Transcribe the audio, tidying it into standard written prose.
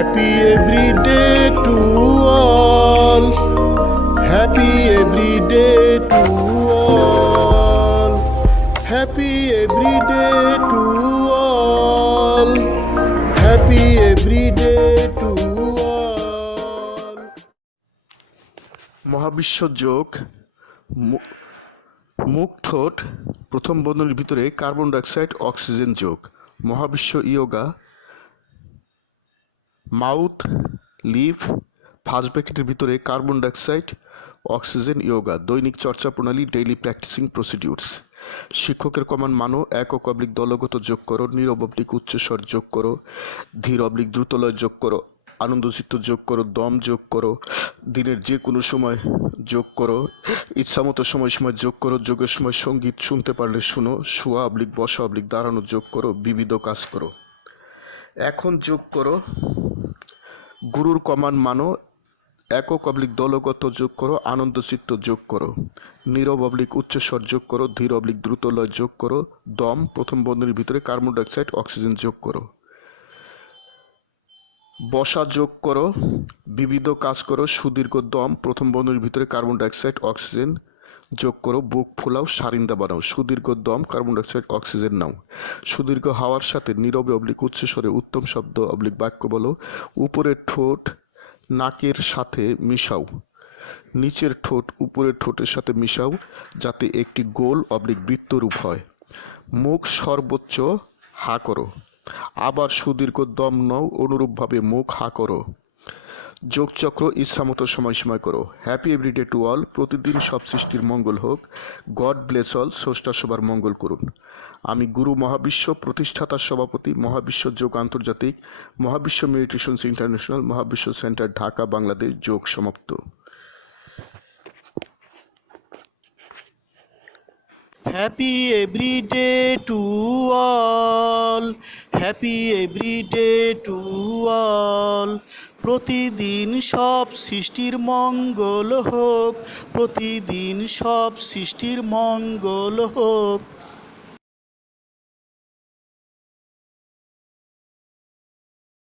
Happy every day to all. Happy every day to all. Happy every day to all. Happy every day to all. মহাবিশ্ব যোগ মুখ ঠোঁট প্রথম বন্ধনীর ভিতরে কার্বন ডাইঅক্সাইড অক্সিজেন যোগ। মহাবিশ্ব ইয়োগা মাউথ লিভ ফার্স্ট ব্র্যাকেটের ভিতরে কার্বন ডাইঅক্সাইড অক্সিজেন ইয়োগা। দৈনিক চর্চা প্রণালী ডেইলি প্র্যাকটিসিং প্রসিডিউরস। শিক্ষকের কমান মানো, একক অবলিক দলগত যোগ করো, নীরব অবলিক উচ্চস্বর যোগ করো, ধীর অবলিক দ্রুতলয় যোগ করো, আনন্দচিত্ত যোগ করো, দম যোগ করো, দিনের যে কোনো সময় যোগ করো, ইচ্ছামতো সময় সময় যোগ করো, যোগের সময় সঙ্গীত শুনতে পারলে শুনো, শোয়া অবলিক বসা অবলিক দাঁড়ানো যোগ করো, বিবিধ কাজ করো। এখন যোগ করো, গুরুর কমান মানো, একক অবলিক দলগত যোগ করো, আনন্দচিত্ত যোগ করো, নীরব অবলিক উচ্চস্বর যোগ করো, ধীর অবলিক দ্রুতলয় যোগ করো, দম প্রথম বন্ধনীর ভিতরে কার্বন ডাইঅক্সাইড অক্সিজেন যোগ করো, বসা যোগ করো, বিবিধ কাজ করো, সুদীর্ঘ দম প্রথম বন্ধনীর ভিতরে কার্বন ডাইঅক্সাইড অক্সিজেন যোগ করো, বুক ফোলাও, সারিন্দা বানাও, সুদীর্ঘ দম কার্বন ডাইঅক্সাইড অক্সিজেন নাও, সুদীর্ঘ হাওয়ার সাথে নীরবে অবলিক উচ্চস্বরে উত্তম শব্দ অবলিক বাক্য বলো, উপরের ঠোঁট নাকের সাথে মিশাও, নিচের ঠোঁট উপরের ঠোঁটের সাথে মিশাও যাতে একটি গোল অবলিক বৃত্তরূপ হয়, মুখ সর্বোচ্চ হা করো, আবার সুদীর্ঘ দম নাও, অনুরূপভাবে মুখ হা করো। যোগচক্র ইচ্ছামতো সময় সময় করো। হ্যাপি এভরিডে টু অল, প্রতিদিন সব সৃষ্টির মঙ্গল হোক। গড ব্লেস অল, স্রষ্টা সবার মঙ্গল করুন। আমি গুরু মহাবিশ্ব প্রতিষ্ঠাতার সভাপতি, মহাবিশ্ব যোগ আন্তর্জাতিক, মহাবিশ্ব মেডিটেশনস ইন্টারন্যাশনাল, মহাবিশ্ব সেন্টার ঢাকা বাংলাদেশ। যোগ সমাপ্ত। Happy every day to all. Happy every day to all. প্রতিদিন সব সৃষ্টির মঙ্গল হোক, প্রতিদিন সব সৃষ্টির মঙ্গল হোক।